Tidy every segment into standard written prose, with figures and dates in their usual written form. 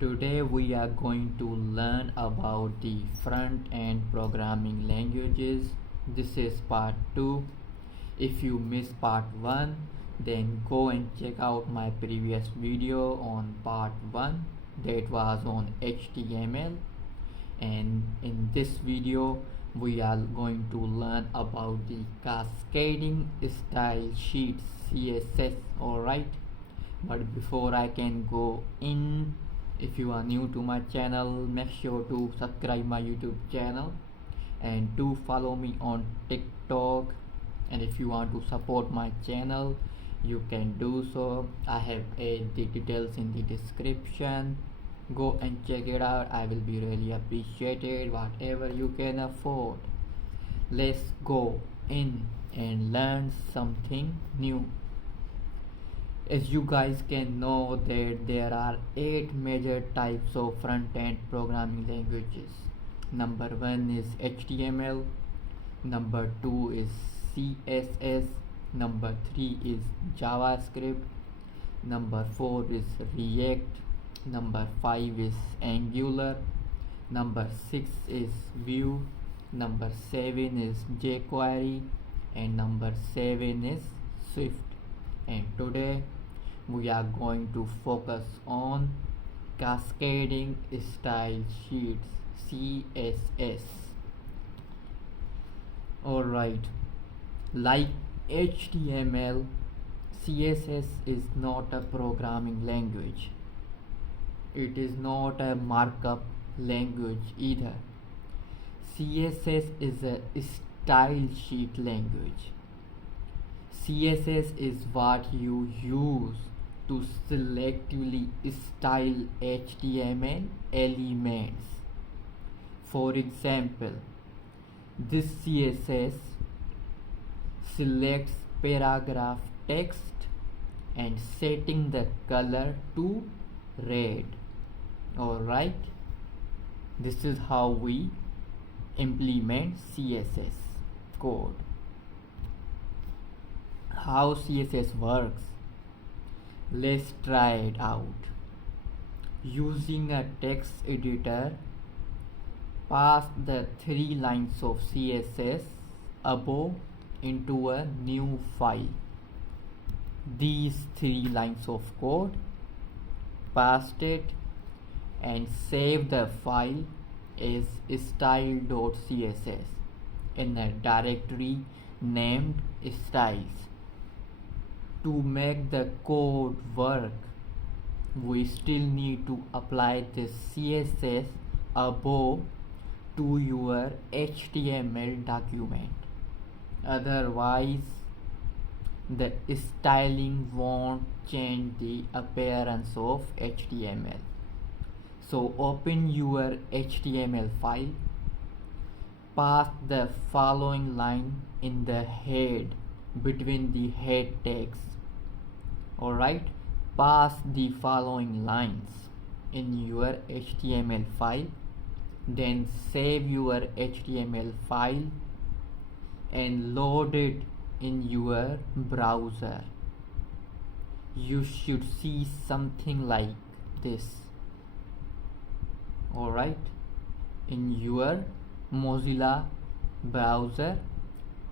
Today we are going to learn about the front-end programming languages. This is part 2. If you missed part 1, then go and check out my previous video on part 1 that was on HTML, and in this video we are going to learn about the cascading style sheets CSS. Alright, but before I can go in, if you are new to my channel, make sure to subscribe my YouTube channel and do follow me on TikTok. And if you want to support my channel, you can do so. I have the details in the description. Go and check it out. I will be really appreciated, whatever you can afford. Let's go in and learn something new. As you guys can know that there are 8 major types of front-end programming languages. Number 1 is HTML, number 2 is CSS, number 3 is JavaScript, number 4 is React, number 5 is Angular, number 6 is Vue, number 7 is jQuery, and number 7 is Swift. And today we are going to focus on cascading style sheets CSS. Alright, like HTML, CSS is not a programming language. It is not a markup language either. CSS is a style sheet language. CSS is what you use to selectively style HTML elements. For example, this CSS selects paragraph text and setting the color to red. Alright, this is how we implement CSS code. How CSS works, let's try it out. Using a text editor, pass the 3 lines of CSS above into a new file. These 3 lines of code, paste it and save the file as style.css in a directory named styles. To make the code work, we still need to apply this CSS above to your HTML document. Otherwise, the styling won't change the appearance of HTML. So open your HTML file, pass the following line in the head between the head tags. Alright, pass the following lines in your HTML file, then save your HTML file and load it in your browser. You should see something like this. Alright, in your Mozilla browser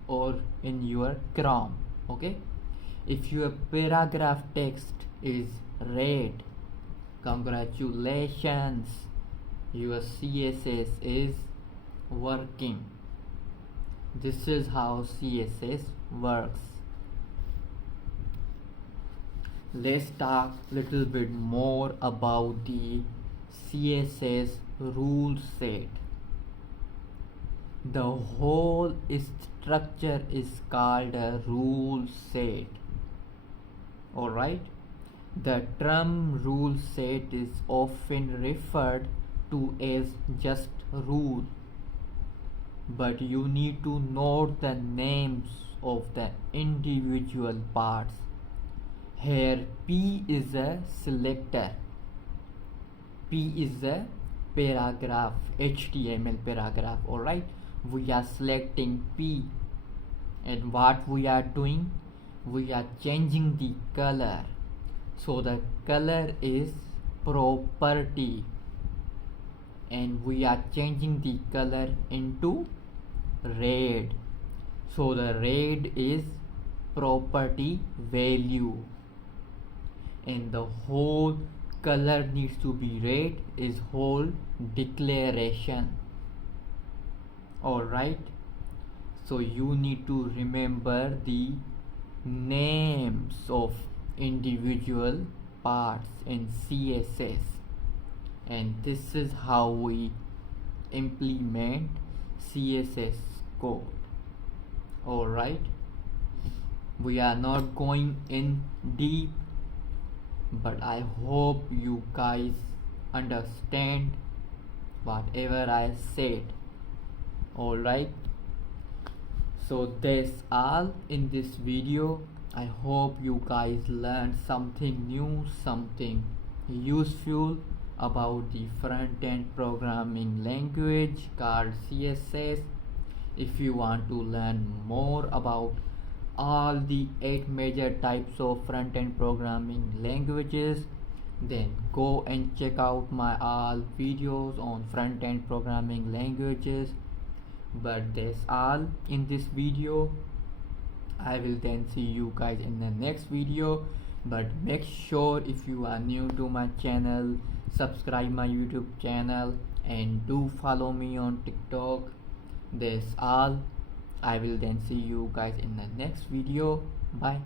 or in your Chrome. Okay, if your paragraph text is red, congratulations, your CSS is working. This is how CSS works. Let's talk little bit more about the CSS rule set. The whole structure is called a rule set. Alright, the term rule set is often referred to as just rule, but you need to note the names of the individual parts. Here P is a selector, P is a paragraph, HTML paragraph. Alright, we are selecting P, and what we are doing, we are changing the color. So the color is property, and we are changing the color into red. So the red is property value, and the whole color needs to be red is whole declaration. Alright, so you need to remember the names of individual parts in CSS, and this is how we implement CSS code. Alright, we are not going in deep, but I hope you guys understand whatever I said. Alright, so that's all in this video. I hope you guys learned something new, something useful about the front-end programming language called CSS. If you want to learn more about all the 8 major types of front-end programming languages, then go and check out my all videos on front-end programming languages. But that's all in this video. I will then see you guys in the next video, but make sure if you are new to my channel, subscribe my YouTube channel and do follow me on TikTok. That's all. I will then see you guys in the next video. Bye.